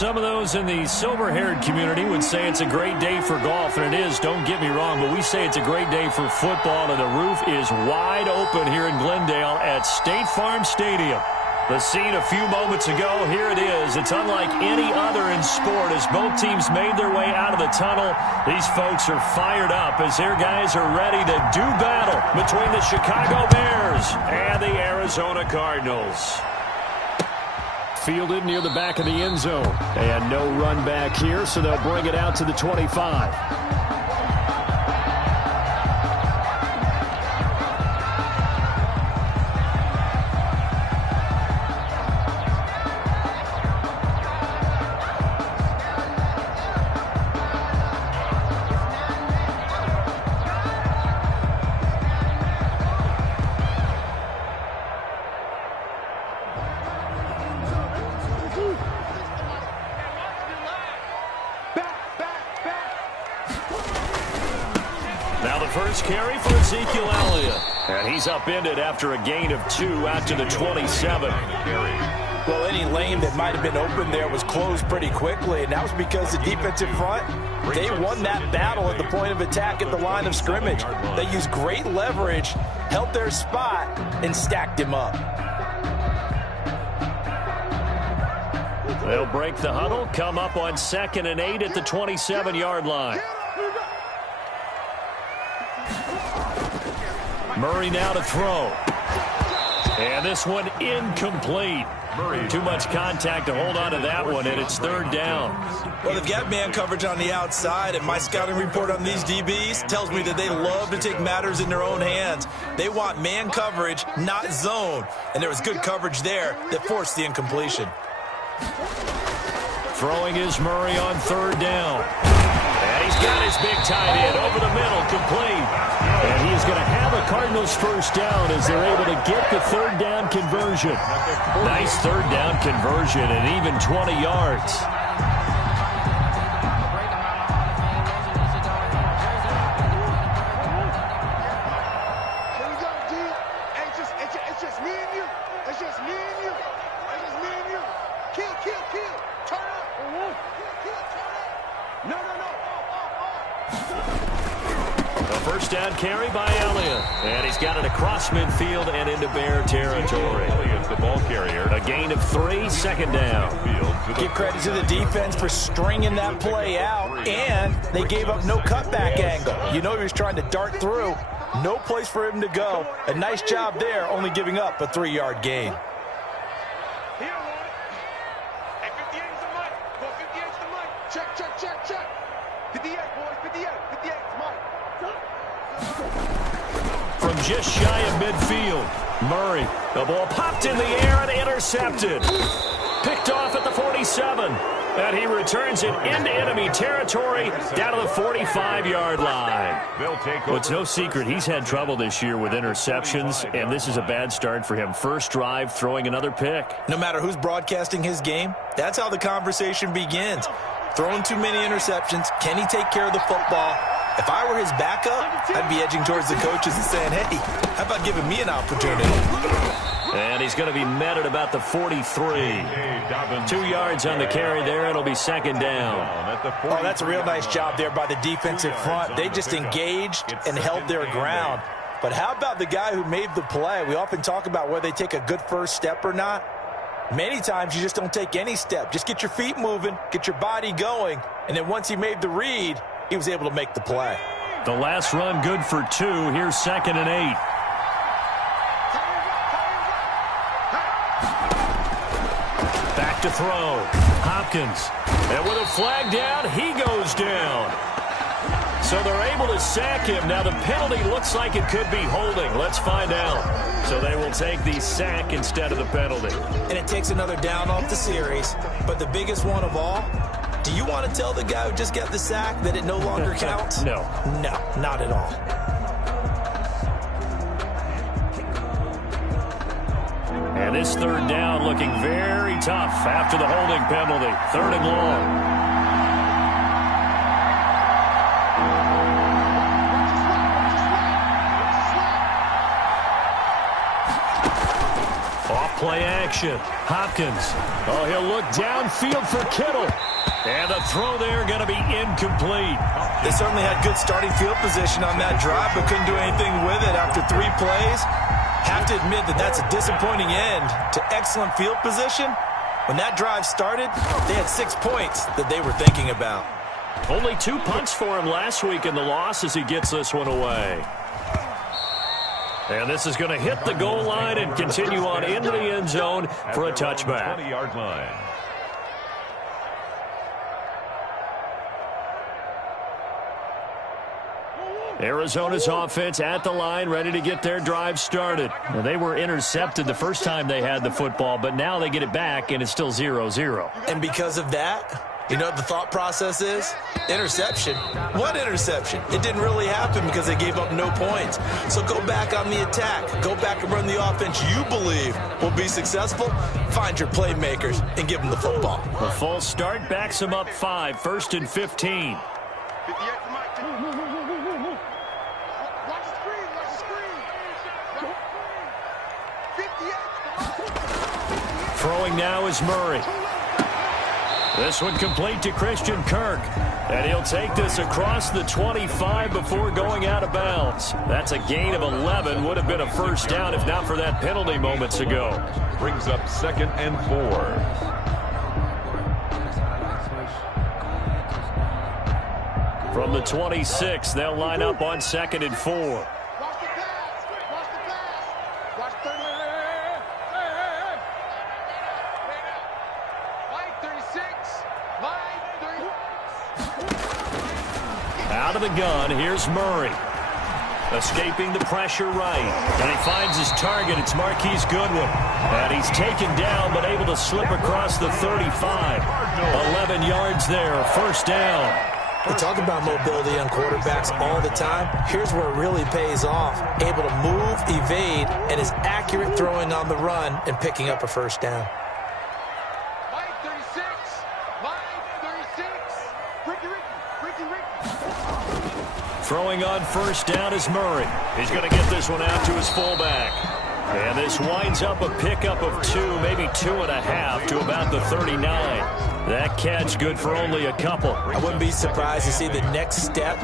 Some of those in the silver-haired community would say it's a great day for golf, and it is, don't get me wrong, but we say it's a great day for football, and the roof is wide open here in Glendale at State Farm Stadium. The scene a few moments ago, here it is. It's unlike any other in sport as both teams made their way out of the tunnel. These folks are fired up as their guys are ready to do battle between the Chicago Bears and the Arizona Cardinals. Fielded near the back of the end zone. And no run back here, so they'll bring it out to the 25. Carry for Ezekiel Elliott. And he's upended after a gain of 2 out to the 27. Well, any lane that might have been open there was closed pretty quickly, and that was because the defensive front, they won that battle at the point of attack at the line of scrimmage. They used great leverage, held their spot, and stacked him up. They'll break the huddle, come up on 2nd and 8 at the 27-yard line. Murray now to throw. And this one incomplete. Too much contact to hold on to that one, and it's 3rd down. Well, they've got man coverage on the outside, and my scouting report on these DBs tells me that they love to take matters in their own hands. They want man coverage, not zone. And there was good coverage there that forced the incompletion. Throwing is Murray on 3rd down. And he's got his big tight end over the middle, complete. And he is going to have a Cardinals first down as they're able to get the 3rd down conversion. Nice 3rd down conversion and even 20 yards. It's just me and you. It's just me and you. It's just me and you. Kill. Turn up. Kill, turn up. No. A first down carry by Elliott. And he's got it across midfield and into Bear territory. Elliott's the ball carrier. A gain of 3, 2nd down. Give credit to the defense for stringing that play out, and they gave up no cutback angle. You know he was trying to dart through. No place for him to go. A nice job there, only giving up a 3-yard gain. Check. 58, boys. 58. 58, Mike. From just shy of midfield, Murray. The ball popped in the air and intercepted. Picked off at the 47. And he returns it into enemy territory down to the 45-yard line. Well, it's no secret he's had trouble this year with interceptions, and this is a bad start for him. First drive, throwing another pick. No matter who's broadcasting his game, that's how the conversation begins. Throwing too many interceptions. Can he take care of the football? If I were his backup, I'd be edging towards the coaches and saying, hey, how about giving me an opportunity? And he's going to be met at about the 43. 2 yards on the carry there. It'll be 2nd down. Oh, that's a real nice job there by the defensive front. They just engaged and held their ground. But how about the guy who made the play? We often talk about whether they take a good first step or not. Many times you just don't take any step. Just get your feet moving, get your body going, and then once he made the read, he was able to make the play. The last run good for 2. Here's 2nd and 8. Back to throw. Hopkins. And with a flag down, he goes down. So they're able to sack him. Now the penalty looks like it could be holding. Let's find out. So they will take the sack instead of the penalty. And it takes another down off the series. But the biggest one of all, do you want to tell the guy who just got the sack that it no longer counts? No. No, not at all. And this 3rd down looking very tough after the holding penalty. 3rd and long. Off play action. Hopkins. Oh, he'll look downfield for Kittle. And the throw there going to be incomplete. They certainly had good starting field position on that drive, but couldn't do anything with it after 3 plays. Have to admit that that's a disappointing end to excellent field position. When that drive started, they had 6 points that they were thinking about. Only 2 punts for him last week in the loss as he gets this one away. And this is going to hit the goal line and continue on into the end zone for a touchback. 20-yard line. Arizona's offense at the line, ready to get their drive started. Now, they were intercepted the first time they had the football, but now they get it back, and it's still 0-0. And because of that, you know what the thought process is? Interception. What interception? It didn't really happen because they gave up no points. So go back on the attack. Go back and run the offense you believe will be successful. Find your playmakers and give them the football. A false start backs them up 5, 1st and 15. Throwing now is Murray. This one complete to Christian Kirk. And he'll take this across the 25 before going out of bounds. That's a gain of 11. Would have been a first down if not for that penalty moments ago. Brings up 2nd and 4. From the 26, they'll line up on 2nd and 4. Out of the gun, here's Murray. Escaping the pressure right. And he finds his target. It's Marquise Goodwin. And he's taken down, but able to slip across the 35. 11 yards there, first down. We talk about mobility on quarterbacks all the time. Here's where it really pays off. Able to move, evade, and is accurate throwing on the run and picking up a first down. Throwing on first down is Murray. He's going to get this one out to his fullback. And this winds up a pickup of 2, maybe 2.5 to about the 39. That catch good for only a couple. I wouldn't be surprised to see the next step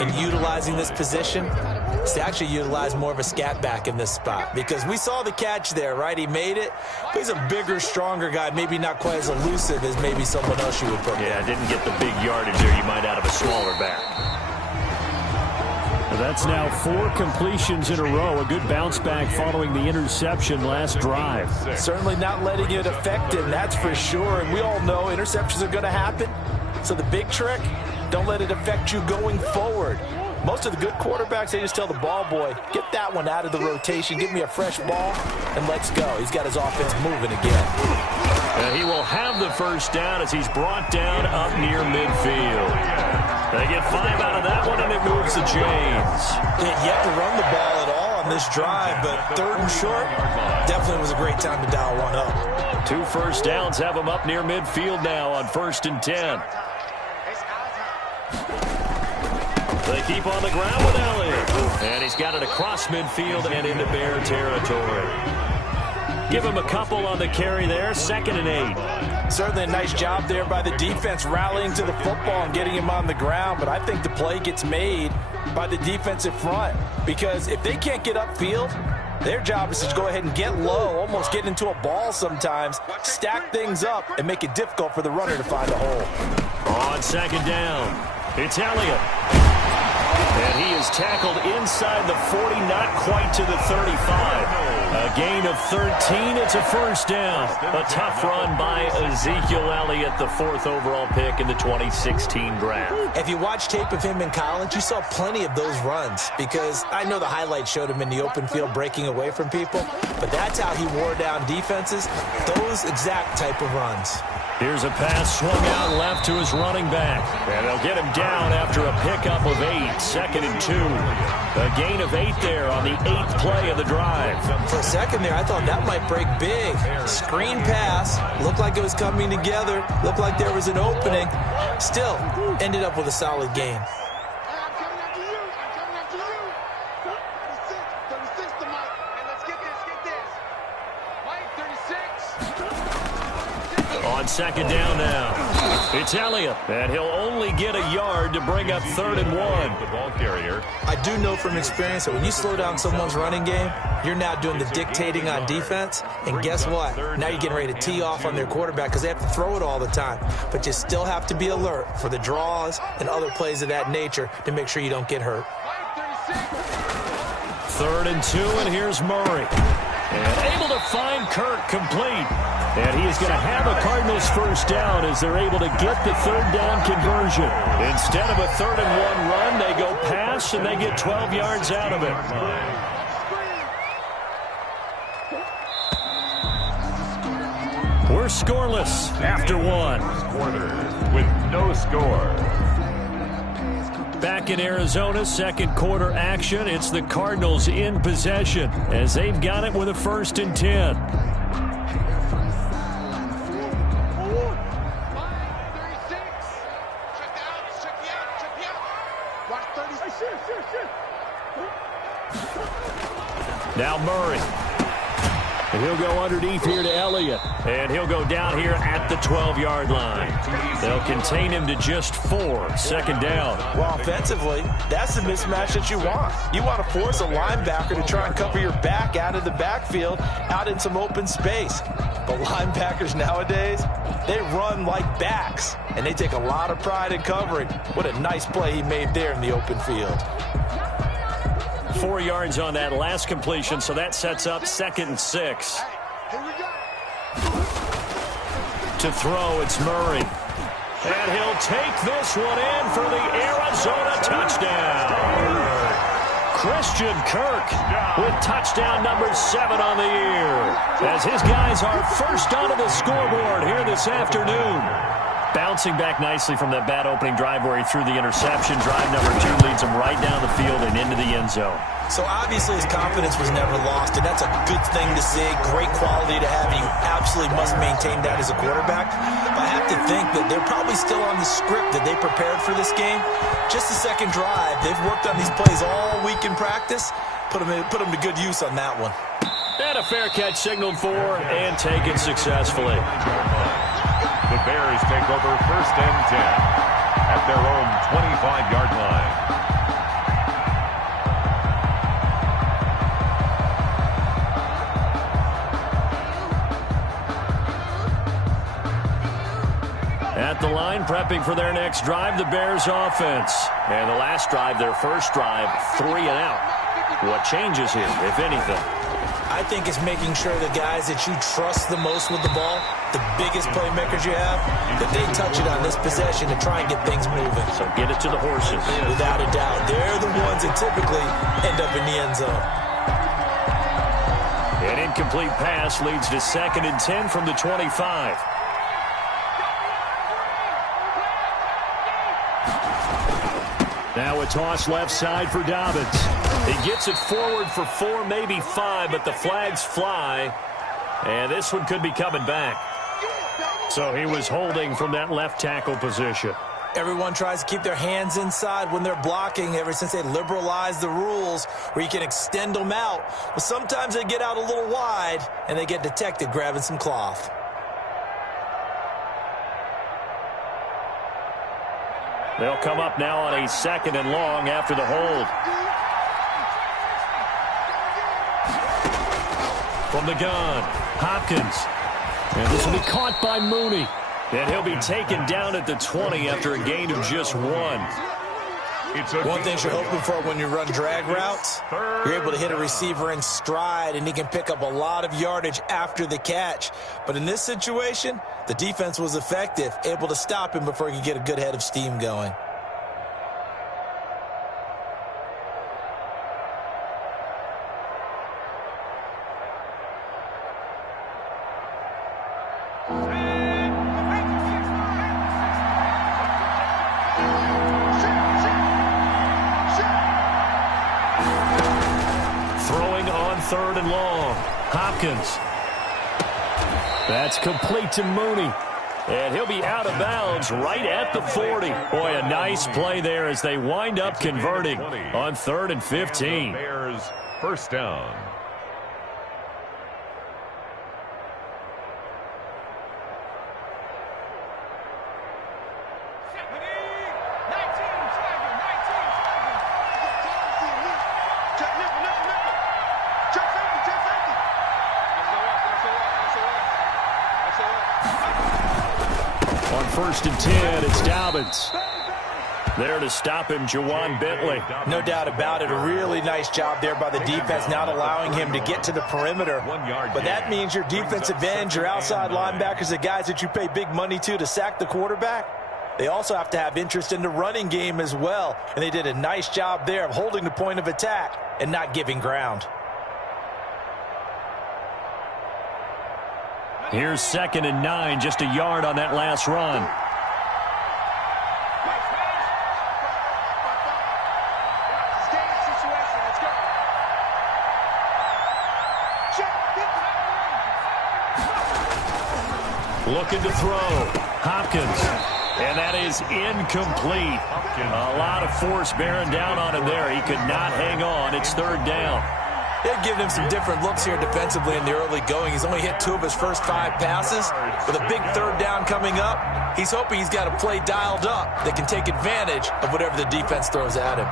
in utilizing this position is to actually utilize more of a scat back in this spot. Because we saw the catch there, right? He made it. But he's a bigger, stronger guy, maybe not quite as elusive as maybe someone else you would put there. Yeah, didn't get the big yardage there you might out of a smaller back. That's now 4 completions in a row. A good bounce back following the interception last drive. Certainly not letting it affect him, that's for sure. And we all know interceptions are going to happen. So the big trick, don't let it affect you going forward. Most of the good quarterbacks, they just tell the ball boy, get that one out of the rotation, give me a fresh ball, and let's go. He's got his offense moving again. And he will have the first down as he's brought down up near midfield. They get 5 out of that one, and it moves the chains. Yet to run the ball at all on this drive, but 3rd and short, definitely was a great time to dial one up. 2 first downs have him up near midfield now on 1st and 10. They keep on the ground with Elliott. And he's got it across midfield and into Bear territory. Give him a couple on the carry there, 2nd and 8. Certainly a nice job there by the defense rallying to the football and getting him on the ground, but I think the play gets made by the defensive front because if they can't get upfield, their job is to go ahead and get low, almost get into a ball sometimes, stack things up, and make it difficult for the runner to find a hole. On 2nd down, it's Elliott. And he is tackled inside the 40, not quite to the 35. A gain of 13. It's a first down. A tough run by Ezekiel Elliott, the 4th overall pick in the 2016 draft. If you watch tape of him in college, you saw plenty of those runs because I know the highlights showed him in the open field breaking away from people, but that's how he wore down defenses, those exact type of runs. Here's a pass swung out left to his running back. And they'll get him down after a pickup of 8, 2nd and 2. A gain of 8 there on the 8th play of the drive. For a second there, I thought that might break big. Screen pass. Looked like it was coming together. Looked like there was an opening. Still, ended up with a solid gain. On second down now, it's Elliott, and he'll only get a yard to bring up 3rd and 1. The ball carrier. I do know from experience that when you slow down someone's running game, you're now doing the dictating on defense. And guess what? Now you're getting ready to tee off on their quarterback because they have to throw it all the time. But you still have to be alert for the draws and other plays of that nature to make sure you don't get hurt. 3rd and 2, and here's Murray. And able to find Kirk complete. And he is going to have a Cardinals first down as they're able to get the 3rd down conversion. Instead of a 3rd and 1 run, they go pass, and they get 12 yards out of it. We're scoreless after 1. Quarter with no score. Back in Arizona, second quarter action. It's the Cardinals in possession as they've got it with a 1st and 10. Now Murray. And he'll go underneath here to Elliott. And he'll go down here at the 12-yard line. They'll contain him to just 4. 2nd down. Well, offensively, that's the mismatch that you want. You want to force a linebacker to try and cover your back out of the backfield, out in some open space. But linebackers nowadays, they run like backs, and they take a lot of pride in covering. What a nice play he made there in the open field. 4 yards on that last completion, so that sets up 2nd and 6. To throw, it's Murray. And he'll take this one in for the Arizona touchdown. Christian Kirk with touchdown number 7 on the year, as his guys are first onto the scoreboard here this afternoon. Bouncing back nicely from that bad opening drive where he threw the interception. Drive number 2 leads him right down the field and into the end zone. So obviously his confidence was never lost, and that's a good thing to see. Great quality to have, and you absolutely must maintain that as a quarterback. But I have to think that they're probably still on the script that they prepared for this game. Just the second drive. They've worked on these plays all week in practice. Put them to good use on that one. And a fair catch signaled for and taken successfully. The Bears take over 1st and 10 at their own 25-yard line. At the line, prepping for their next drive, the Bears offense. And the last drive, their first drive, 3 and out. What changes here, if anything? I think it's making sure the guys that you trust the most with the ball, the biggest playmakers you have, that they touch it on this possession to try and get things moving. So get it to the horses. Without a doubt. They're the ones that typically end up in the end zone. An incomplete pass leads to 2nd and 10 from the 25. Now a toss left side for Dobbins. He gets it forward for 4, maybe 5, but the flags fly. And this one could be coming back. So he was holding from that left tackle position. Everyone tries to keep their hands inside when they're blocking ever since they liberalized the rules where you can extend them out. But sometimes they get out a little wide and they get detected grabbing some cloth. They'll come up now on a 2nd and long after the hold. From the gun, Hopkins. And this will be caught by Mooney. And he'll be taken down at the 20 after a gain of just 1. One thing you're hoping for when you run drag routes, you're able to hit a receiver in stride, and he can pick up a lot of yardage after the catch. But in this situation, the defense was effective, able to stop him before he could get a good head of steam going. Throwing on 3rd and long. Hopkins. That's complete to Mooney. And he'll be out of bounds right at the 40. Boy, a nice play there as they wind up converting on 3rd and 15. Bears first down. On 1st and 10, it's Dobbins. There to stop him, Jawan Bentley. No doubt about it. A really nice job there by the defense, not allowing him to get to the perimeter. But that means your defensive ends, your outside linebackers, the guys that you pay big money to sack the quarterback, they also have to have interest in the running game as well. And they did a nice job there of holding the point of attack and not giving ground. Here's 2nd and 9, just a yard on that last run. Looking to throw. Hopkins. And that is incomplete. A lot of force bearing down on him there. He could not hang on. It's 3rd down. They've given him some different looks here defensively in the early going. He's only hit 2 of his first 5 passes. With a big 3rd down coming up, he's hoping he's got a play dialed up that can take advantage of whatever the defense throws at him.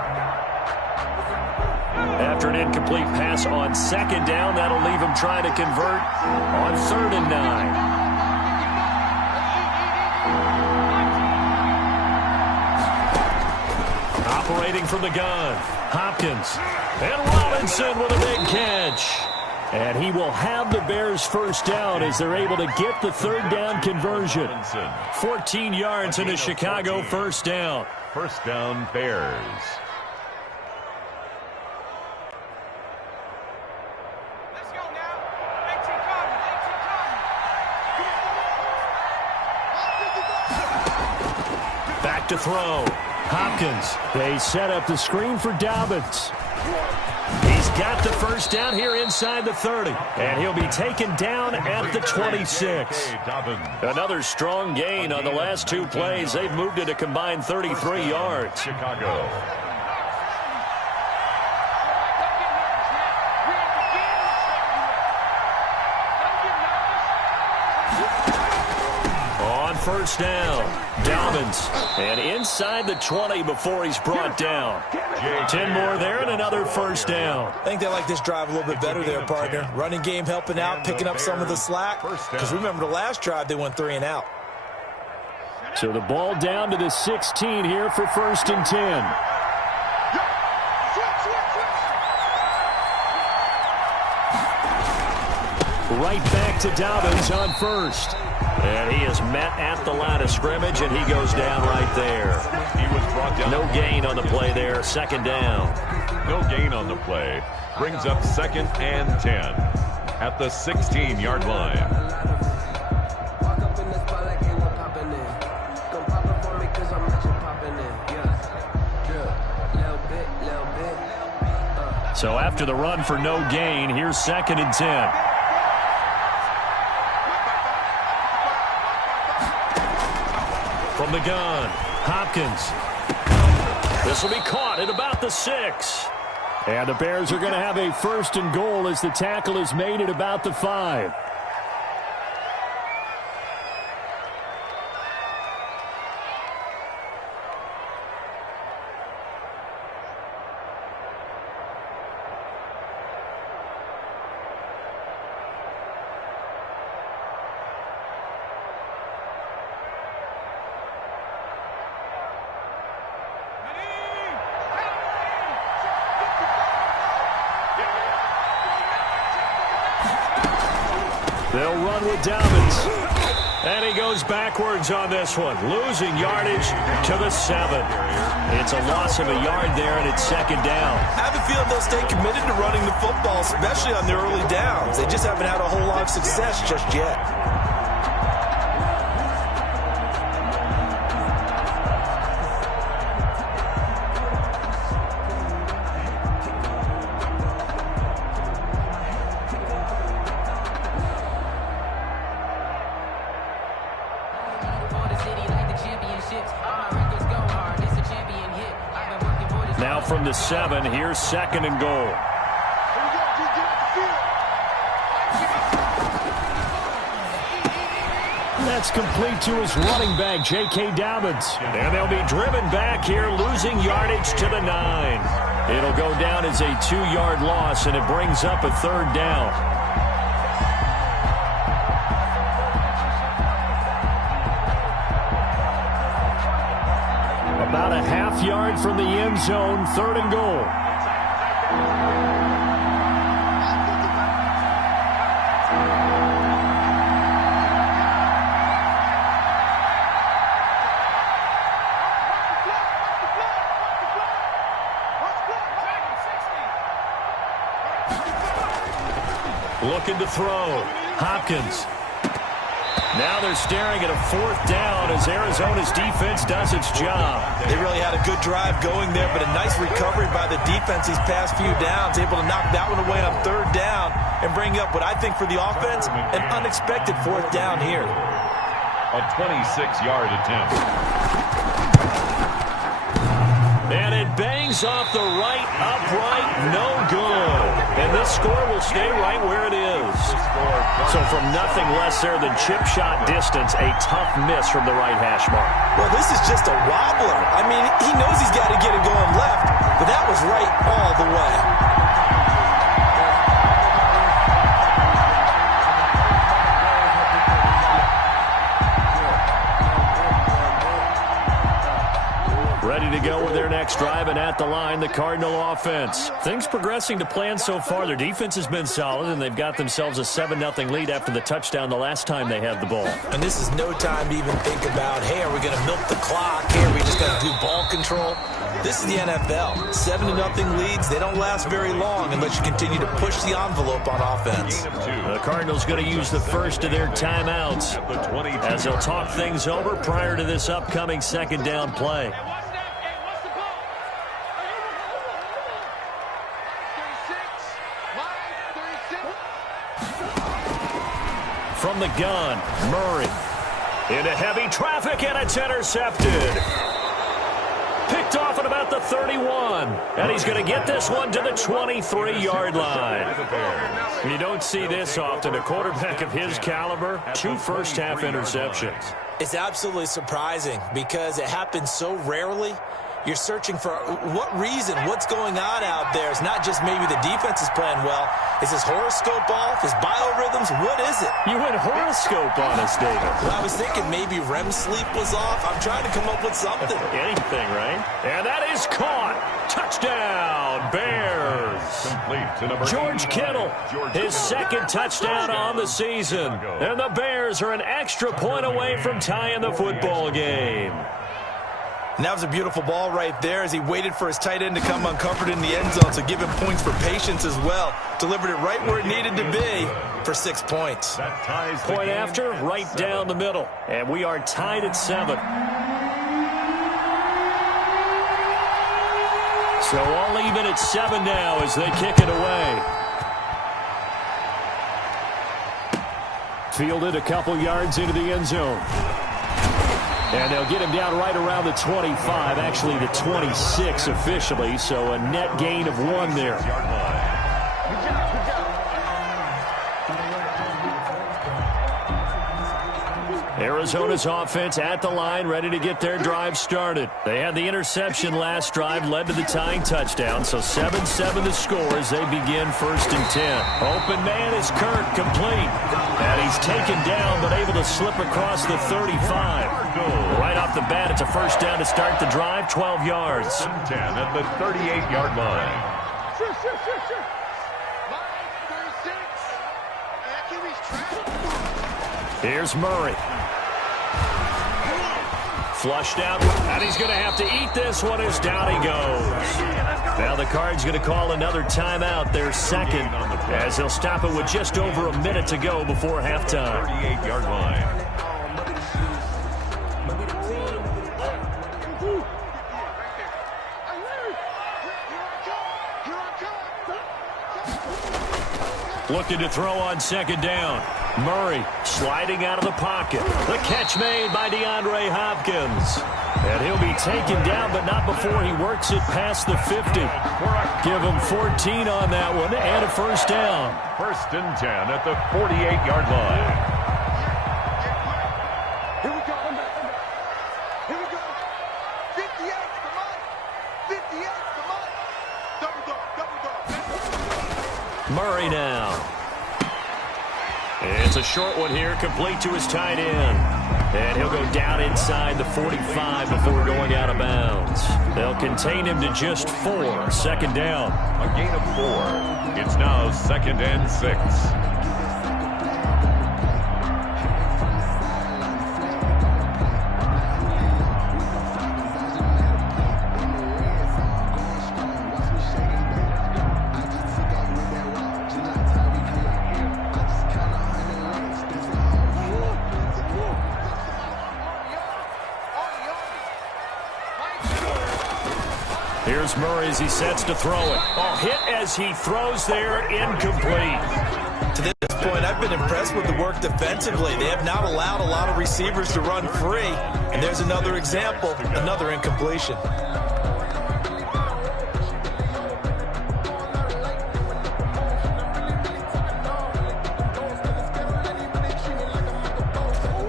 After an incomplete pass on 2nd down, that'll leave him trying to convert on 3rd and 9. Operating from the gun, Hopkins. And Robinson with a big catch. And he will have the Bears' 1st down as they're able to get the 3rd down conversion. 14 yards in a Chicago 1st down. 1st down, Bears. Let's go now. 18 Cardinals. Back to throw. Hopkins. They set up the screen for Dobbins. He's got the 1st down here inside the 30. And he'll be taken down at the 26. Another strong gain on the last 2 plays. They've moved it a combined 33 yards. Chicago. On 1st down, Dobbins. And inside the 20 before he's brought down. 10 more there and another 1st down. I think they like this drive a little bit better there, partner. Running game helping out, picking up some of the slack. Because remember the last drive, they went 3 and out. So the ball down to the 16 here for 1st and 10. Right back to Dobbins on 1st. And he is met at the line of scrimmage, and he goes down right there. He was brought down. No gain on the play there. 2nd down. No gain on the play. Brings up 2nd and 10 at the 16-yard line. So after the run for no gain, here's 2nd and 10. From the gun, Hopkins. This will be caught at about the 6. And the Bears are going to have a 1st and goal as the tackle is made at about the 5. They'll run with Dobbins. And he goes backwards on this one, losing yardage to the 7. It's a loss of a yard there, and it's 2nd down. I have a feeling they'll stay committed to running the football, especially on the early downs. They just haven't had a whole lot of success just yet. Now from the 7, here's 2nd and goal. That's complete to his running back, J.K. Dobbins. And they'll be driven back here, losing yardage to the 9. It'll go down as a 2-yard loss, and it brings up a 3rd down. About a half yard from the end zone, 3rd and goal. Looking to throw. Hopkins. Now they're staring at a 4th down as Arizona's defense does its job. They really had a good drive going there, but a nice recovery by the defense these past few downs, able to knock that one away on 3rd down and bring up what I think for the offense, an unexpected 4th down here. A 26-yard attempt. And it bangs off the right upright, no good. And this score will stay right where it is. So from nothing less there than chip shot distance, a tough miss from the right hash mark. Well, this is just a wobbler. I mean, he knows he's got to get it going left, but that was right all the way. Ready to go with their next drive, and at the line, the Cardinal offense. Things progressing to plan so far. Their defense has been solid, and they've got themselves a 7-0 lead after the touchdown the last time they had the ball. And this is no time to even think about, hey, are we going to milk the clock? Hey, are we just going to do ball control? This is the NFL. 7-0 leads, they don't last very long unless you continue to push the envelope on offense. The Cardinals going to use the first of their timeouts as they'll talk things over prior to this upcoming 2nd down play. From the gun, Murray. Into heavy traffic, and it's intercepted. Picked off at about the 31. And he's going to get this one to the 23-yard line. You don't see this often. A quarterback of his caliber, 2 first-half interceptions. It's absolutely surprising because it happens so rarely. You're searching for what reason, what's going on out there. It's not just maybe the defense is playing well. Is his horoscope off? His biorhythms? What is it? You went horoscope on us, David. Well, I was thinking maybe REM sleep was off. I'm trying to come up with something. Anything, right? And that is caught. Touchdown, Bears. Complete to number George Kittle, his 2nd touchdown on the season. And the Bears are an extra point away from tying the football game. And that was a beautiful ball right there as he waited for his tight end to come uncovered in the end zone, so give him points for patience as well. Delivered it right where it needed to be for 6 points. Point after, right down the middle. And we are tied at 7. So all even at 7 now as they kick it away. Fielded a couple yards into the end zone. And they'll get him down right around the 25, actually the 26 officially, so a net gain of 1 there. Arizona's offense at the line, ready to get their drive started. They had the interception last drive, led to the tying touchdown, so 7-7 the score as they begin 1st and 10. Open man is Kirk, complete. And he's taken down, but able to slip across the 35. Right off the bat, it's a 1st down to start the drive, 12 yards. 10 at the 38-yard line. Here's Murray. Flushed out, and he's going to have to eat this one as down he goes. Now the Cards going to call another timeout, their 2nd, as they'll stop it with just over a minute to go before halftime. 38-yard line. Looking to throw on 2nd down. Murray sliding out of the pocket. The catch made by DeAndre Hopkins. And he'll be taken down, but not before he works it past the 50. Give him 14 on that one and a 1st down. 1st and 10 at the 48-yard line. Here we go. Here we go. 58, come on. 58, come on. Double dog. Murray now. It's a short one here, complete to his tight end. And he'll go down inside the 45 before going out of bounds. They'll contain him to just 4. Second down. A gain of 4. It's now 2nd and 6. Here's Murray as he sets to throw it. Oh, hit as he throws there, incomplete. To this point, I've been impressed with the work defensively. They have not allowed a lot of receivers to run free. And there's another example, another incompletion.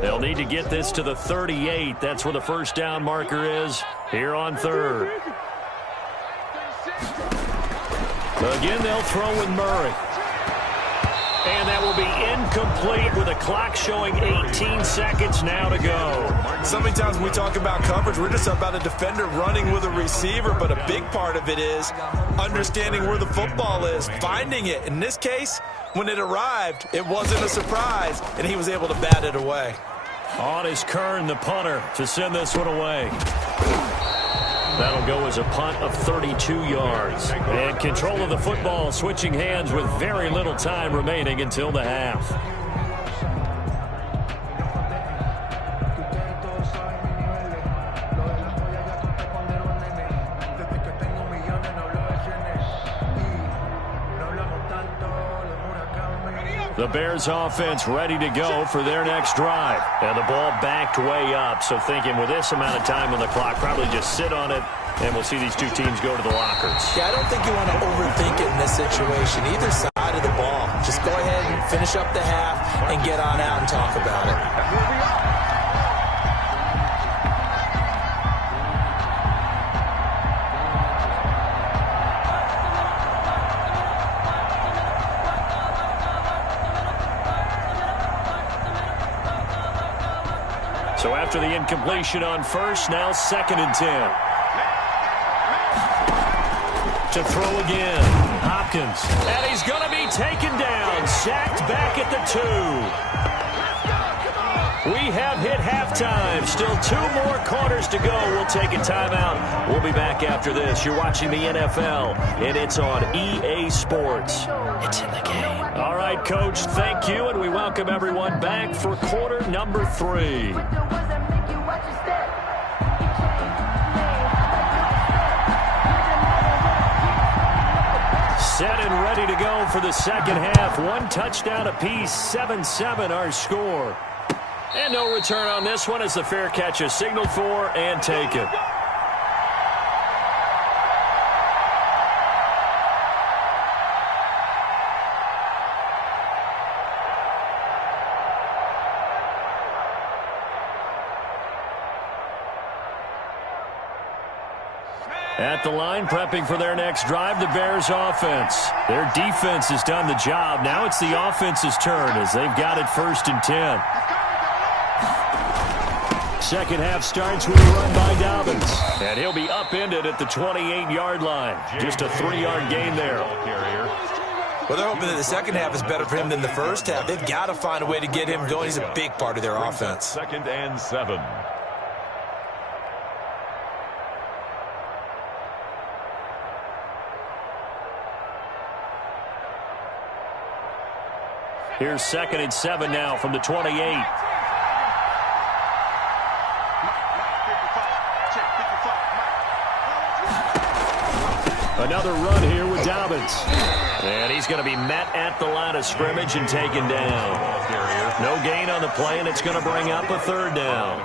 They'll need to get this to the 38. That's where the first down marker is here on 3rd. Again, they'll throw with Murray. And that will be incomplete with a clock showing 18 seconds now to go. So many times when we talk about coverage, we're just about a defender running with a receiver, but a big part of it is understanding where the football is, finding it. In this case, when it arrived, it wasn't a surprise, and he was able to bat it away. On is Kern, the punter, to send this one away. That'll go as a punt of 32 yards. And control of the football switching hands with very little time remaining until the half. The Bears offense ready to go for their next drive. And the ball backed way up, so thinking with this amount of time on the clock, probably just sit on it, and we'll see these two teams go to the lockers. Yeah, I don't think you want to overthink it in this situation. Either side of the ball. Just go ahead and finish up the half and get on out and talk about it. So after the incompletion on first, now 2nd and 10. To throw again, Hopkins. And he's going to be taken down, sacked back at the 2. We have hit halftime. Still 2 more quarters to go. We'll take a timeout. We'll be back after this. You're watching the NFL, and it's on EA Sports. It's in the game. All right, Coach, thank you, and we welcome everyone back for quarter number 3. Set and ready to go for the second half. 1 touchdown apiece, 7-7 our score. And no return on this one as the fair catch is signaled for and taken. At the line, prepping for their next drive, the Bears offense. Their defense has done the job. Now it's the offense's turn as they've got it 1st and 10. Second half starts with a run by Dobbins. And he'll be upended at the 28-yard line. Just a 3-yard gain there. Well, they're hoping that the second half is better for him than the first half. They've got to find a way to get him going. He's a big part of their offense. 2nd and 7. Here's 2nd and 7 now from the 28. Another run here with Dobbins. And he's going to be met at the line of scrimmage and taken down. No gain on the play, and it's going to bring up a 3rd down.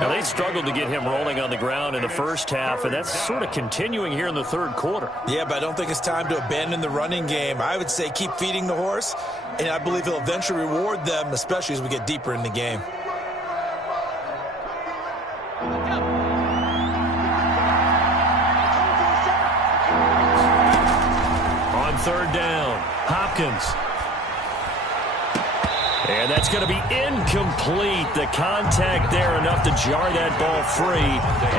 Now, they struggled to get him rolling on the ground in the first half, and that's sort of continuing here in the 3rd quarter. Yeah, but I don't think it's time to abandon the running game. I would say keep feeding the horse, and I believe he'll eventually reward them, especially as we get deeper in the game. On 3rd down, Hopkins. And that's going to be incomplete. The contact there enough to jar that ball free,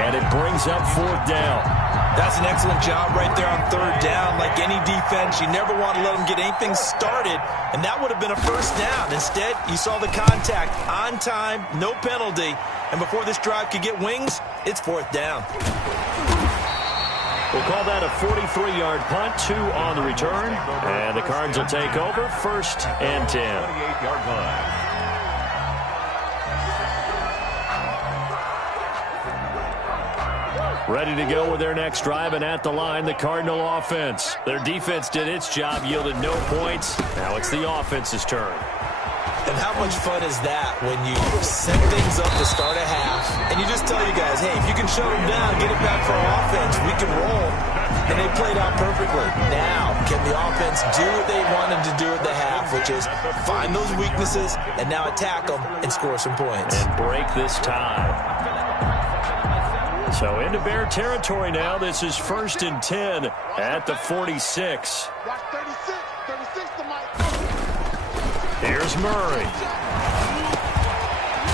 and it brings up 4th down. That's an excellent job right there on 3rd down. Like any defense, you never want to let them get anything started, and that would have been a 1st down. Instead, you saw the contact on time, no penalty, and before this drive could get wings, it's 4th down. We'll call that a 43-yard punt, 2 on the return, and the Cards will take over 1st and 10. 28-yard line. Ready to go with their next drive, and at the line, the Cardinal offense. Their defense did its job, yielded no points. Now it's the offense's turn. And how much fun is that when you set things up to start a half, and you just tell you guys, hey, if you can shut them down, get it back for our offense, we can roll. And they played out perfectly. Now, can the offense do what they wanted to do at the half, which is find those weaknesses and now attack them and score some points. And break this tie. So into Bear territory now. This is 1st and 10 at the 46. Watch 36 to Mike. Here's Murray.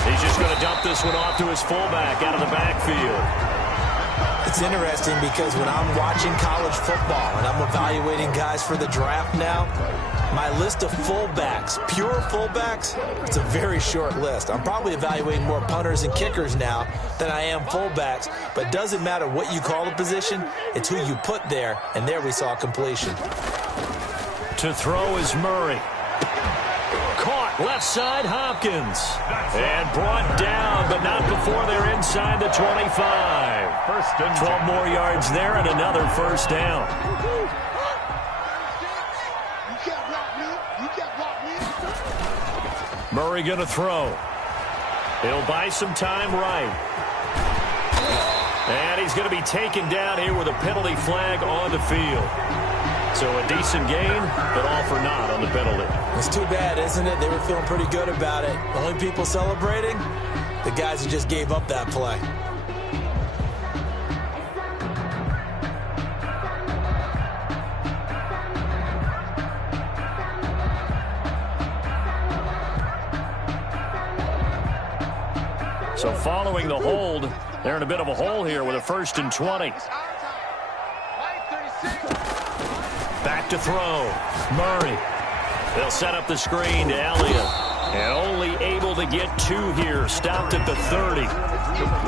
He's just going to dump this one off to his fullback out of the backfield. It's interesting because when I'm watching college football and I'm evaluating guys for the draft now, my list of fullbacks, pure fullbacks, it's a very short list. I'm probably evaluating more punters and kickers now than I am fullbacks, but it doesn't matter what you call the position, it's who you put there, and there we saw completion. To throw is Murray. Caught left side, Hopkins. And brought down, but not before they're inside the 25. 12 more yards there and another 1st down. You can't block me. You can't block me. Murray going to throw. He'll buy some time right. And he's going to be taken down here with a penalty flag on the field. So a decent gain, but all for naught on the penalty. It's too bad, isn't it? They were feeling pretty good about it. The only people celebrating, the guys who just gave up that play. So following the hold, they're in a bit of a hole here with a 1st and 20. Back to throw. Murray. They'll set up the screen to Elliott. And only able to get 2 here. Stopped at the 30.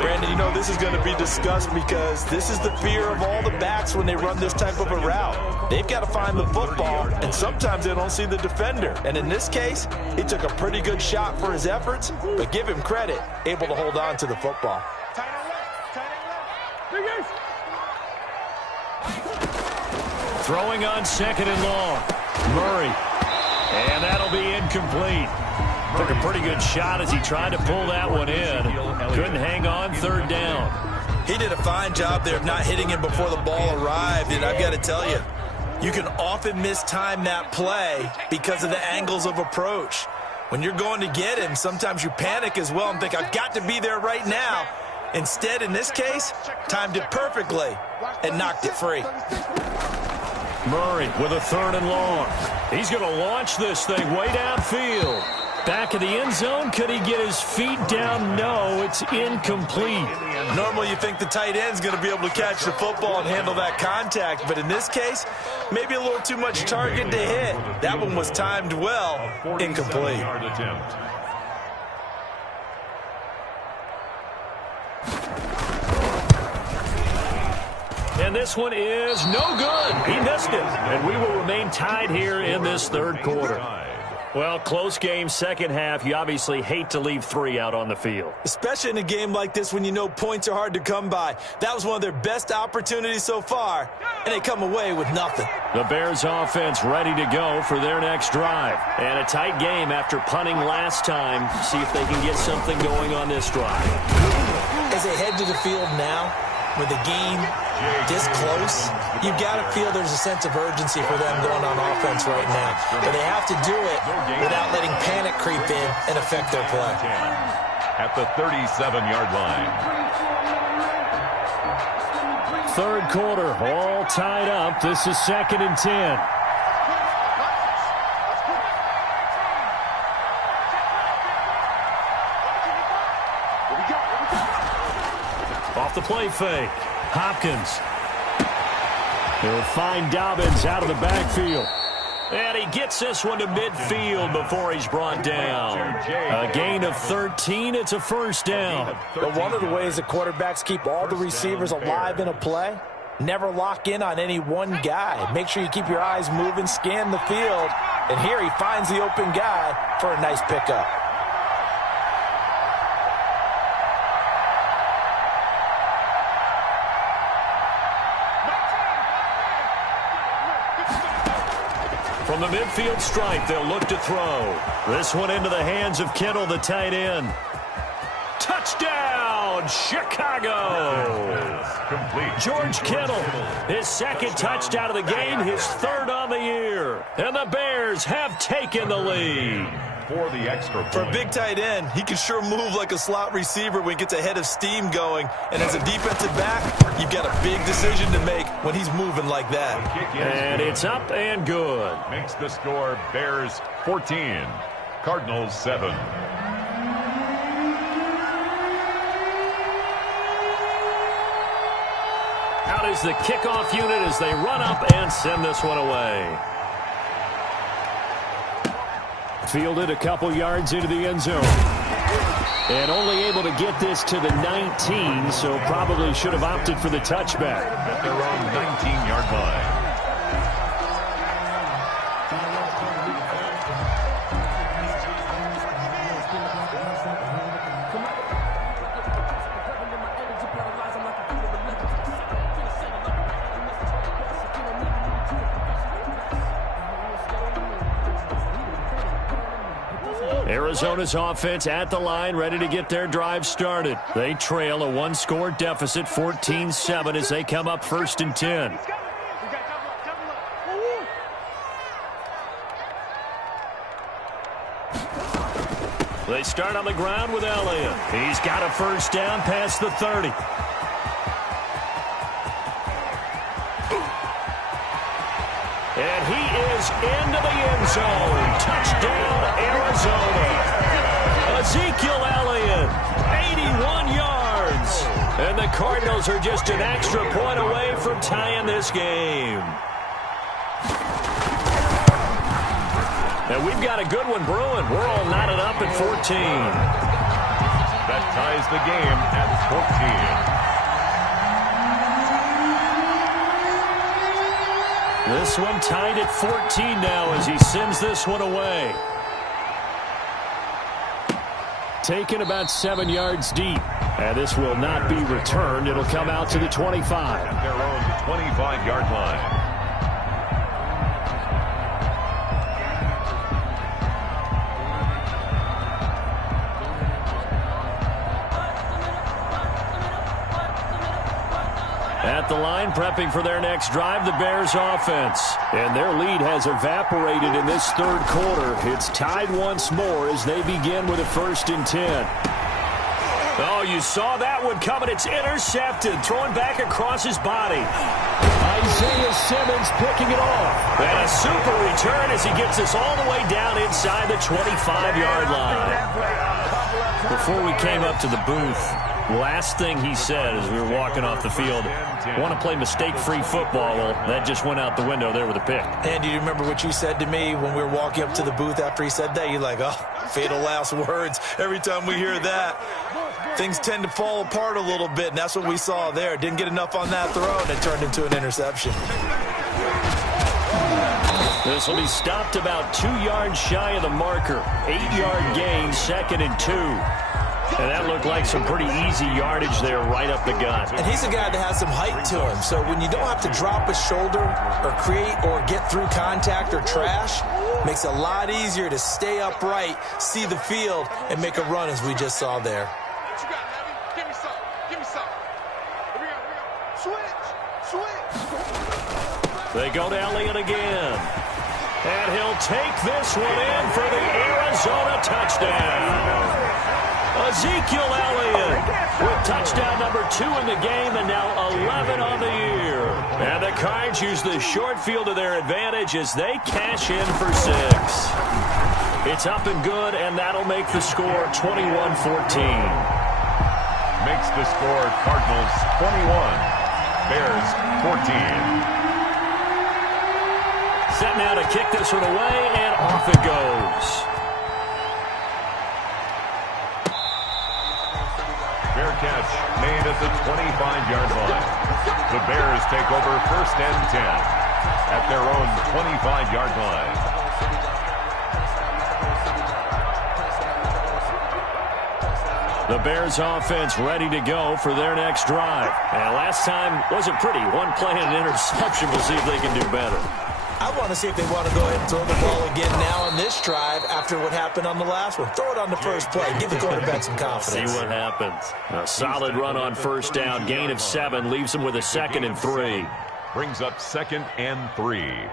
Brandon, you know this is going to be discussed because this is the fear of all the backs when they run this type of a route. They've got to find the football, and sometimes they don't see the defender. And in this case, he took a pretty good shot for his efforts, but give him credit, able to hold on to the football. Throwing on 2nd and long. Murray. And that'll be incomplete. Took a pretty good shot as he tried to pull that one in. Couldn't hang on, 3rd down. He did a fine job there of not hitting him before the ball arrived, and I've got to tell you, you can often mistime that play because of the angles of approach. When you're going to get him, sometimes you panic as well and think, I've got to be there right now. Instead, in this case, timed it perfectly and knocked it free. Murray with a 3rd and long. He's going to launch this thing way downfield. Back of the end zone. Could he get his feet down? No, it's incomplete. Normally you think the tight end's going to be able to catch the football and handle that contact, but in this case, maybe a little too much target to hit. That one was timed well, incomplete. And this one is no good. He missed it. And we will remain tied here in this 3rd quarter. Well, close game, second half. You obviously hate to leave 3 out on the field. Especially in a game like this when you know points are hard to come by. That was one of their best opportunities so far, and they come away with nothing. The Bears offense ready to go for their next drive. And a tight game after punting last time. See if they can get something going on this drive. As they head to the field now, with the game this close, you've got to feel there's a sense of urgency for them going on offense right now. But they have to do it without letting panic creep in and affect their play. At the 37-yard line. 3rd quarter, all tied up. This is 2nd and 10. off the play fake. Hopkins. He'll find Dobbins out of the backfield. And he gets this one to midfield before he's brought down. A gain of 13. It's a first down. But one of the ways that quarterbacks keep all the receivers alive in a play, never lock in on any one guy. Make sure you keep your eyes moving, scan the field. And here he finds the open guy for a nice pickup. From the midfield stripe, they'll look to throw. This one into the hands of Kittle, the tight end. Touchdown, Chicago! George Kittle, his second touchdown of the game, his third on the year. And the Bears have taken the lead. For the extra point. For a big tight end, he can sure move like a slot receiver when he gets a head of steam going. And as a defensive back, you've got a big decision to make when he's moving like that. And it's up and good. Makes the score Bears 14, Cardinals 7. Out is the kickoff unit as they run up and send this one away. Fielded a couple yards into the end zone. And only able to get this to the 19, so probably should have opted for the touchback. At their own 19-yard line. Arizona's offense at the line, ready to get their drive started. They trail a one-score deficit, 14-7, as they come up 1st and 10. They start on the ground with Elliott. He's got a first down past the 30. And he is into the end zone. Touchdown, Arizona. Ezekiel Elliott, 81 yards. And the Cardinals are just an extra point away from tying this game. And we've got a good one brewing. We're all knotted up at 14. That ties the game at 14. This one tied at 14 now as he sends this one away. Taken about 7 yards deep. And this will not be returned. It'll come out to the 25. At their own 25-yard line. At the line, prepping for their next drive, the Bears offense. And their lead has evaporated in this third quarter. It's tied once more as they begin with a 1st and 10. Oh, you saw that one coming. It's intercepted, thrown back across his body. Isaiah Simmons picking it off. And a super return as he gets us all the way down inside the 25-yard line. Before we came up to the booth, last thing he said as we were walking off the field, want to play mistake-free football. Well, that just went out the window there with a pick. And do you remember what you said to me when we were walking up to the booth after he said that? You're like, oh, fatal last words. Every time we hear that, things tend to fall apart a little bit, and that's what we saw there. Didn't get enough on that throw, and it turned into an interception. This will be stopped about 2 yards shy of the marker. 8-yard gain, 2nd and 2. And that looked like some pretty easy yardage there right up the gut. And he's a guy that has some height to him. So when you don't have to drop a shoulder or create or get through contact or trash, makes it a lot easier to stay upright, see the field, and make a run as we just saw there. What you got, Levy? Give me some. Give me some. Here we go. Switch. They go to Elliott again. And he'll take this one in for the Arizona touchdown. Ezekiel Elliott with touchdown number 2 in the game and now 11 on the year. And the Cards use the short field to their advantage as they cash in for 6. It's up and good, and that'll make the score 21-14. makes the score Cardinals 21, Bears 14. Set now to kick this one away, and off it goes. Fair catch made at the 25-yard line. The Bears take over first and 10 at their own 25-yard line. The Bears offense ready to go for their next drive. And last time wasn't pretty. One play and an interception. We'll see if they can do better. I want to see if they want to go ahead and throw the ball again now on this drive after what happened on the last one. Throw it on the first play. Give the quarterback some confidence. See what happens. A solid run on first down. Gain of 7 leaves him with a 2nd and 3. Brings up 2nd and 3.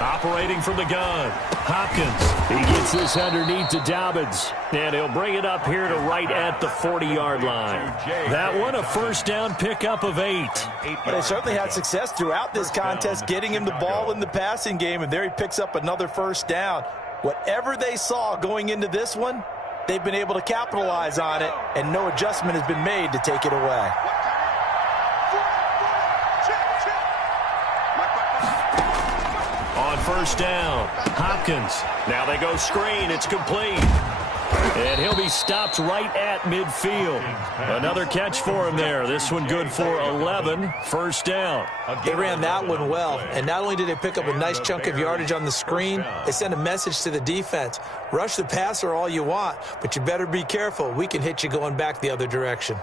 Operating from the gun, Hopkins. He gets this underneath to Dobbins, and he'll bring it up here to right at the 40-yard line. That one, a first down pickup of 8. But they certainly had success throughout this contest getting him the ball in the passing game, and there he picks up another first down. Whatever they saw going into this one, they've been able to capitalize on it, and no adjustment has been made to take it away. First down, Hopkins. Now they go screen. It's complete. And he'll be stopped right at midfield. Another catch for him there. This one good for 11. First down. They ran that one well. And not only did they pick up a nice chunk of yardage on the screen, they sent a message to the defense. Rush the passer all you want, but you better be careful. We can hit you going back the other direction.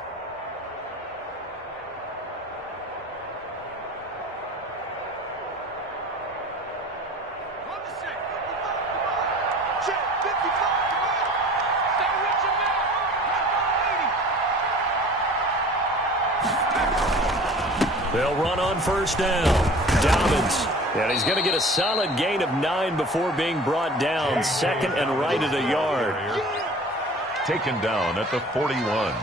They'll run on first down. Dobbins. And he's going to get a solid gain of 9 before being brought down. 2nd and right at a yard. Taken down at the 41.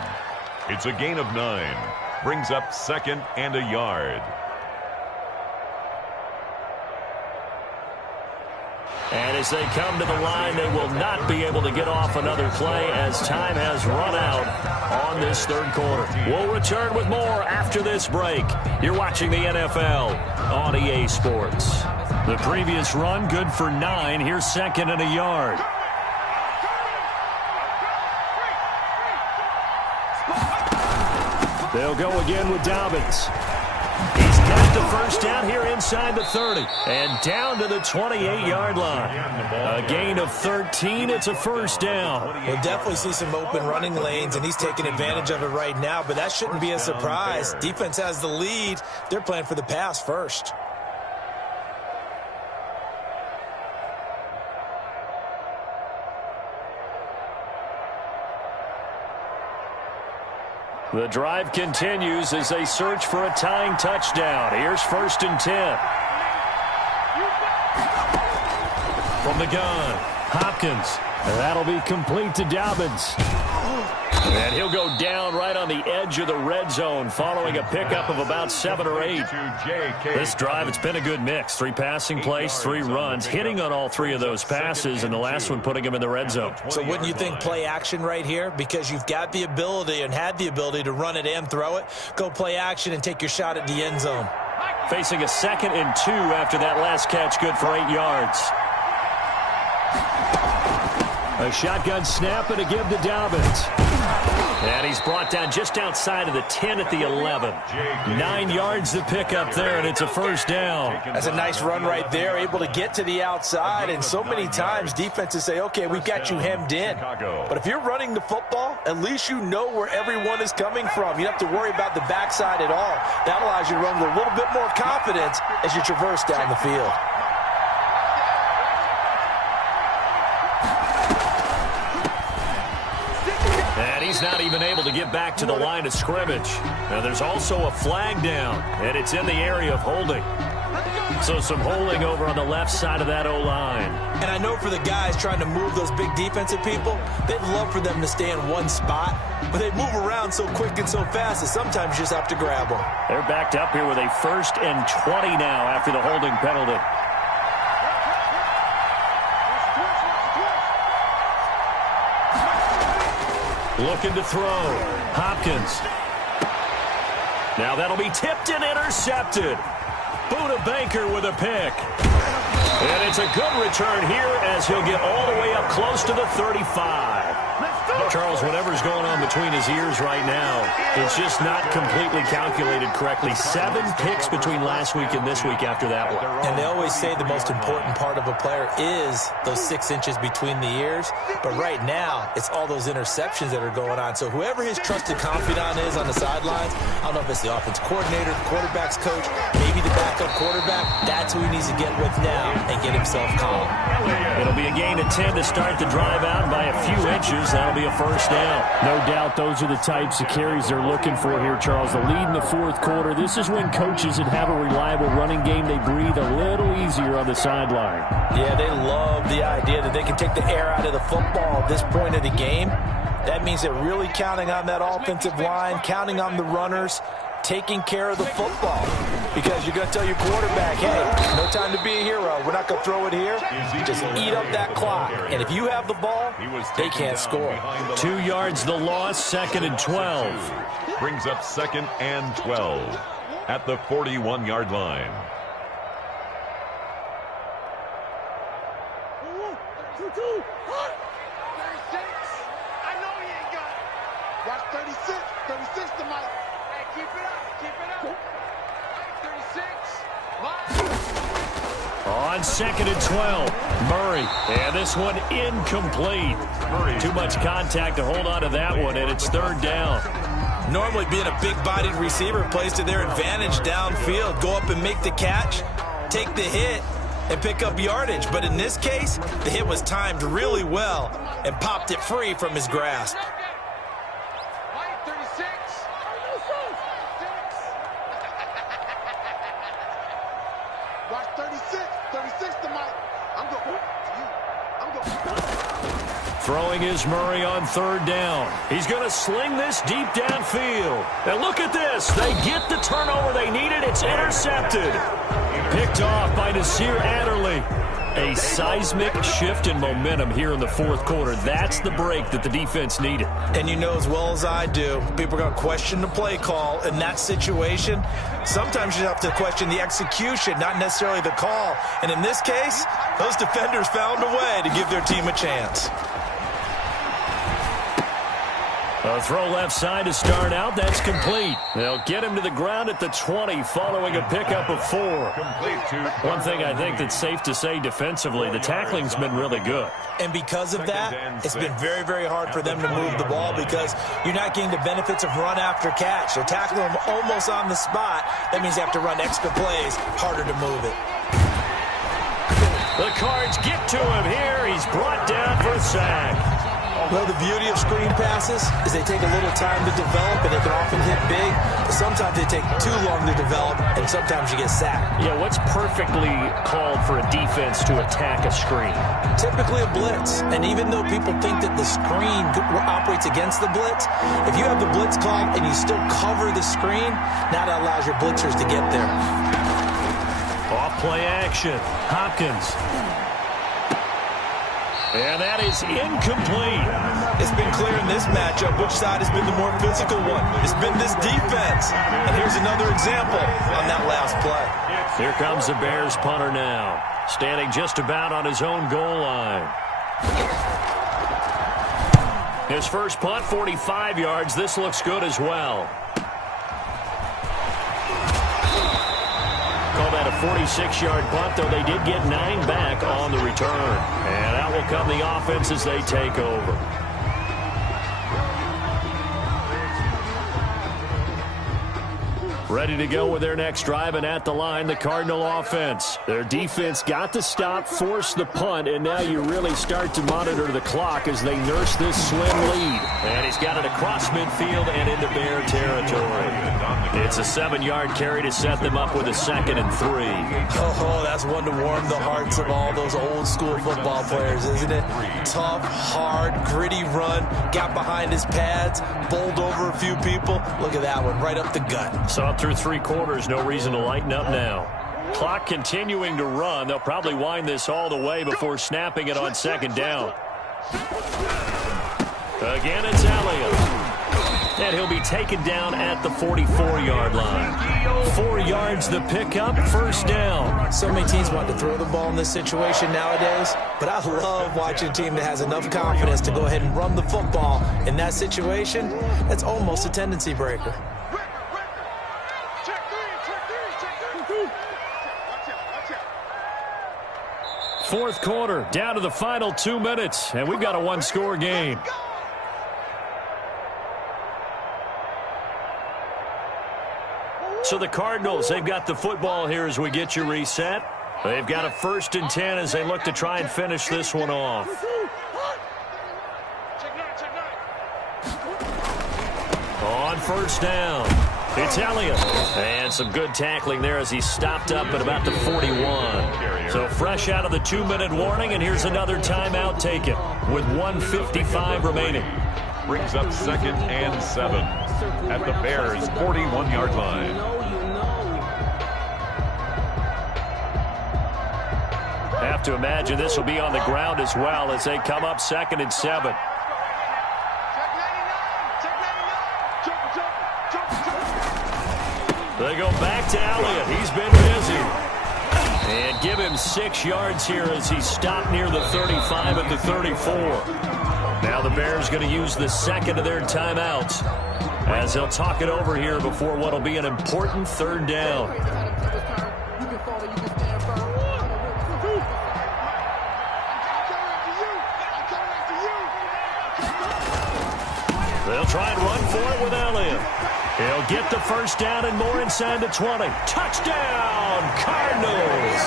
It's a gain of 9. Brings up 2nd and a yard. And as they come to the line, they will not be able to get off another play as time has run out on this third quarter. We'll return with more after this break. You're watching the NFL on EA Sports. The previous run, good for 9. Here's 2nd and a yard. They'll go again with Dobbins. He's got the first down here inside the 30 and down to the 28-yard line. A gain of 13. It's a first down. We'll definitely see some open running lanes, and he's taking advantage of it right now, but that shouldn't be a surprise. Defense has the lead. They're playing for the pass first. The drive continues as they search for a tying touchdown. Here's 1st and 10. From the gun, Hopkins. And that'll be complete to Dobbins. And he'll go down right on the edge of the red zone following a pickup of about 7 or 8. This drive, it's been a good mix. 3 passing plays, 3 runs, hitting on all 3 of those passes, and the last one putting him in the red zone. So wouldn't you think play action right here? Because you've got the ability and had the ability to run it and throw it. Go play action and take your shot at the end zone. Facing a 2nd and 2 after that last catch, good for 8 yards. A shotgun snap and a give to Dobbins. And he's brought down just outside of the 10 at the 11. 9 yards to pick up there, and it's a first down. That's a nice run right there, able to get to the outside. And so many times defenses say, okay, we've got you hemmed in. But if you're running the football, at least you know where everyone is coming from. You don't have to worry about the backside at all. That allows you to run with a little bit more confidence as you traverse down the field. He's not even able to get back to the line of scrimmage. Now there's also a flag down, and it's in the area of holding. So some holding over on the left side of that O-line. And I know for the guys trying to move those big defensive people, they'd love for them to stay in one spot, but they move around so quick and so fast that sometimes you just have to grab them. They're backed up here with a 1st and 20 now after the holding penalty. Looking to throw. Hopkins. Now that'll be tipped and intercepted. Buda Baker with a pick. And it's a good return here as he'll get all the way up close to the 35. Charles, whatever's going on between his ears right now, it's just not completely calculated correctly. 7 picks between last week and this week after that one. And they always say the most important part of a player is those 6 inches between the ears. But right now, it's all those interceptions that are going on. So whoever his trusted confidant is on the sidelines, I don't know if it's the offense coordinator, the quarterback's coach, maybe the backup quarterback, that's who he needs to get with now and get himself calm. It'll be a gain of 10 to start the drive out by a few inches. That'll be a first down. No doubt those are the types of carries they're looking for here, Charles. The lead in the 4th quarter. This is when coaches that have a reliable running game, they breathe a little easier on the sideline. Yeah, they love the idea that they can take the air out of the football at this point of the game. That means they're really counting on that offensive line, counting on the runners, taking care of the football. Because you're going to tell your quarterback, hey, no time to be a hero. We're not going to throw it here. Just eat up that clock. And if you have the ball, they can't score. 2 yards the loss, 2nd and 12. Brings up 2nd and 12 at the 41-yard line. I know he ain't got it. Watch 36. 36 to Mike. Hey, keep it up. Keep it up. 36. On 2nd and 12, Murray. And this one incomplete. Too much contact to hold on to that one, and it's 3rd down. Normally being a big-bodied receiver plays to their advantage downfield. Go up and make the catch, take the hit, and pick up yardage. But in this case, the hit was timed really well and popped it free from his grasp. Watch 36. 36 to Mike. I'm going. Throwing is Murray on 3rd down. He's going to sling this deep downfield. And look at this. They get the turnover they needed. It's intercepted. Picked off by Nasir Adderley. A seismic shift in momentum here in the 4th quarter. That's the break that the defense needed. And you know as well as I do, people are going to question the play call in that situation. Sometimes you have to question the execution, not necessarily the call. And in this case, those defenders found a way to give their team a chance. A throw left side to start out. That's complete. They'll get him to the ground at the 20 following a pickup of 4. One thing I think that's safe to say defensively, the tackling's been really good. And because of that, it's been very, very hard for them to move the ball because you're not getting the benefits of run after catch. They're tackling them almost on the spot. That means they have to run extra plays, harder to move it. The Cards get to him here. He's brought down for a sack. Well, the beauty of screen passes is they take a little time to develop, and they can often hit big. But sometimes they take too long to develop, and sometimes you get sacked. Yeah, what's perfectly called for a defense to attack a screen? Typically a blitz. And even though people think that the screen operates against the blitz, if you have the blitz called and you still cover the screen, now that allows your blitzers to get there. Off play action. Hopkins. And that is incomplete. It's been clear in this matchup which side has been the more physical one. It's been this defense. And here's another example on that last play. Here comes the Bears punter now, standing just about on his own goal line. His first punt, 45 yards. This looks good as well. Call that a 46-yard punt, though they did get 9 back on the return. And out will come the offense as they take over. Ready to go with their next drive, and at the line, the Cardinal offense. Their defense got the stop, forced the punt, and now you really start to monitor the clock as they nurse this slim lead. And he's got it across midfield and into Bear territory. It's a 7-yard carry to set them up with a 2nd and 3. Oh, that's one to warm the hearts of all those old-school football players, isn't it? Tough, hard, gritty run, got behind his pads, bowled over a few people. Look at that one, right up the gut. So through 3 quarters, no reason to lighten up now. Clock continuing to run. They'll probably wind this all the way before snapping it on 2nd down. Again, it's Elliott. And he'll be taken down at the 44-yard line. 4 yards the pickup, 1st down. So many teams want to throw the ball in this situation nowadays, but I love watching a team that has enough confidence to go ahead and run the football. In that situation, that's almost a tendency breaker. Fourth quarter, down to the final 2 minutes, and we've got a 1-score game. So the Cardinals, they've got the football here as we get you reset. They've got a 1st and 10 as they look to try and finish this one off. On 1st down, it's Elliott. And some good tackling there as he stopped up at about the 41. So fresh out of the 2-minute warning, and here's another timeout taken with 1:55 remaining. Brings up 2nd and 7 at the Bears' 41-yard line. Have to imagine this will be on the ground as well as they come up 2nd and 7. They go back to Elliott. He's been busy. And give him 6 yards here as he stopped near the 35 at the 34. Now the Bears going to use the 2nd of their timeouts as they'll talk it over here before what will be an important 3rd down. They'll try and run for it with Elliott. He'll get the 1st down and more inside the 20. Touchdown, Cardinals.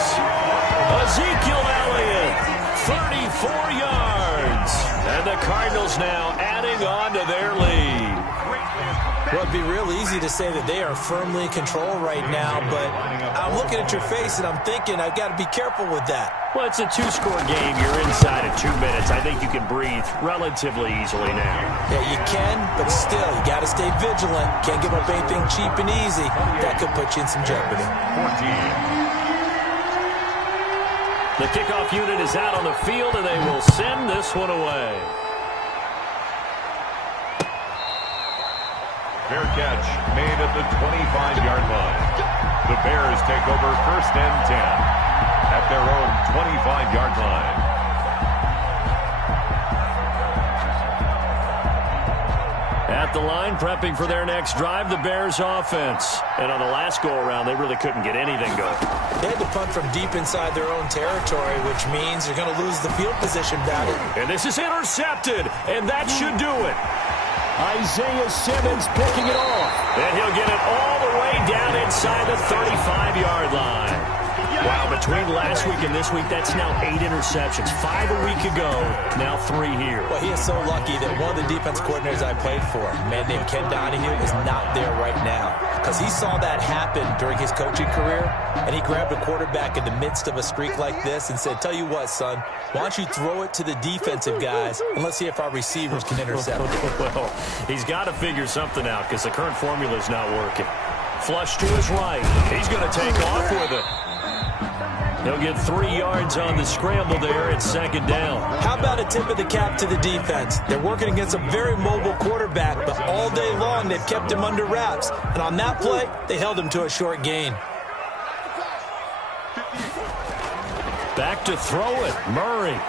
Ezekiel Elliott, 34 yards. And the Cardinals now adding on to their lead. Well, it'd be real easy to say that they are firmly in control right now, but I'm looking at your face and I'm thinking I've got to be careful with that. Well, it's a 2-score game. You're inside of 2 minutes. I think you can breathe relatively easily now. Yeah, you can, but still, you got to stay vigilant. Can't give up anything cheap and easy. That could put you in some jeopardy. 14. The kickoff unit is out on the field, and they will send this one away. Fair catch made at the 25-yard line. The Bears take over 1st and 10 at their own 25-yard line. At the line, prepping for their next drive, the Bears offense. And on the last go-around, they really couldn't get anything going. They had to punt from deep inside their own territory, which means they're going to lose the field position battle. And this is intercepted, and that should do it. Isaiah Simmons picking it off. And he'll get it all the way down inside the 35-yard line. Wow, between last week and this week, that's now 8 interceptions. 5 a week ago, now 3 here. Well, he is so lucky that one of the defense coordinators I played for, a man named Ken Donahue, is not there right now. Because he saw that happen during his coaching career, and he grabbed a quarterback in the midst of a streak like this and said, tell you what, son, why don't you throw it to the defensive guys, and let's see if our receivers can intercept it. Well, he's got to figure something out because the current formula is not working. Flush to his right. He's going to take off with it. He'll get 3 yards on the scramble there at 2nd down. How about a tip of the cap to the defense? They're working against a very mobile quarterback, but all day long they've kept him under wraps. And on that play, they held him to a short gain. Back to throw it. Murray.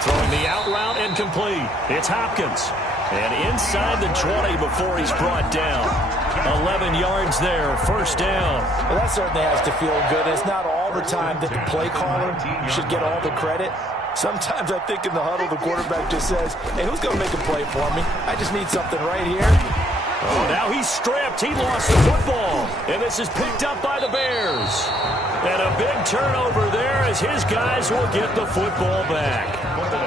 Throwing the out route incomplete. It's Hopkins. And inside the 20 before he's brought down. 11 yards there, 1st down. Well, that certainly has to feel good. It's not all the time that the play caller should get all the credit. Sometimes I think in the huddle, the quarterback just says, hey, who's going to make a play for me? I just need something right here. Oh, now he's stripped. He lost the football. And this is picked up by the Bears. And a big turnover there as his guys will get the football back.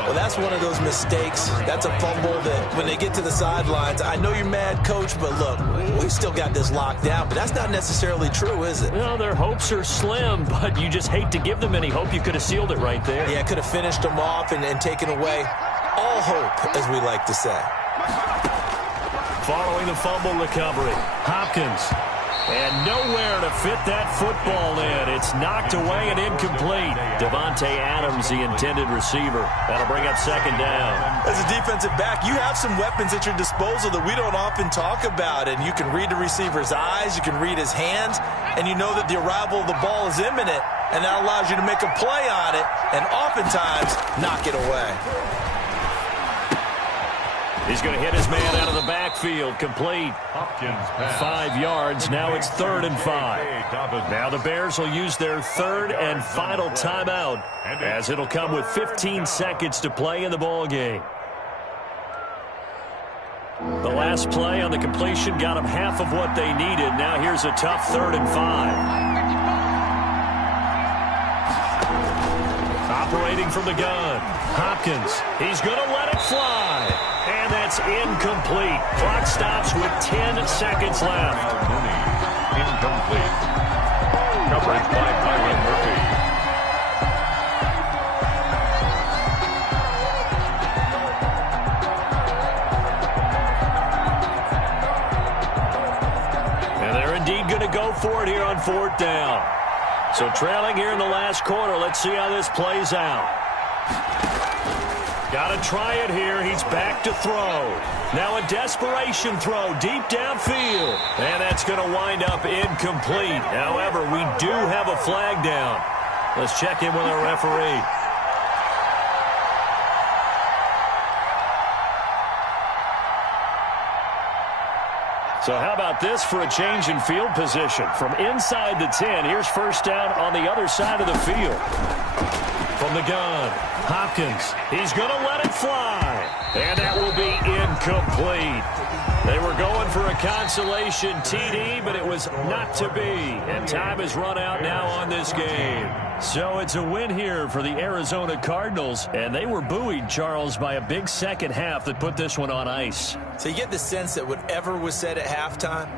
Well, that's one of those mistakes. That's a fumble that when they get to the sidelines, I know you're mad, Coach, but look, we've still got this locked down. But that's not necessarily true, is it? Well, their hopes are slim, but you just hate to give them any hope. You could have sealed it right there. Yeah, could have finished them off and taken away all hope, as we like to say. Following the fumble recovery, Hopkins. And nowhere to fit that football in. It's knocked away and incomplete. Devontae Adams, the intended receiver. That'll bring up second down. As a defensive back, you have some weapons at your disposal that we don't often talk about. And you can read the receiver's eyes, you can read his hands, and you know that the arrival of the ball is imminent. And that allows you to make a play on it and oftentimes knock it away. He's going to hit his man out of the backfield. Complete. 5 yards. Now it's 3rd and 5. Now the Bears will use their 3rd and final timeout, as it'll come with 15 seconds to play in the ball game. The last play on the completion got them half of what they needed. Now here's a tough 3rd and 5. Operating from the gun, Hopkins. He's going to let it fly. And that's incomplete. Clock stops with 10 seconds left. Incomplete. Coverage by Byron Murphy. And they're indeed going to go for it here on 4th down. So trailing here in the last quarter. Let's see how this plays out. Got to try it here. He's back to throw. Now a desperation throw deep downfield. And that's going to wind up incomplete. However, we do have a flag down. Let's check in with our referee. So how about this for a change in field position? From inside the 10, here's 1st down on the other side of the field. From the gun, Hopkins. He's going to let it fly. And that will be incomplete. They were going for a consolation TD, but it was not to be. And time has run out now on this game. So it's a win here for the Arizona Cardinals. And they were buoyed, Charles, by a big second half that put this one on ice. So you get the sense that whatever was said at halftime,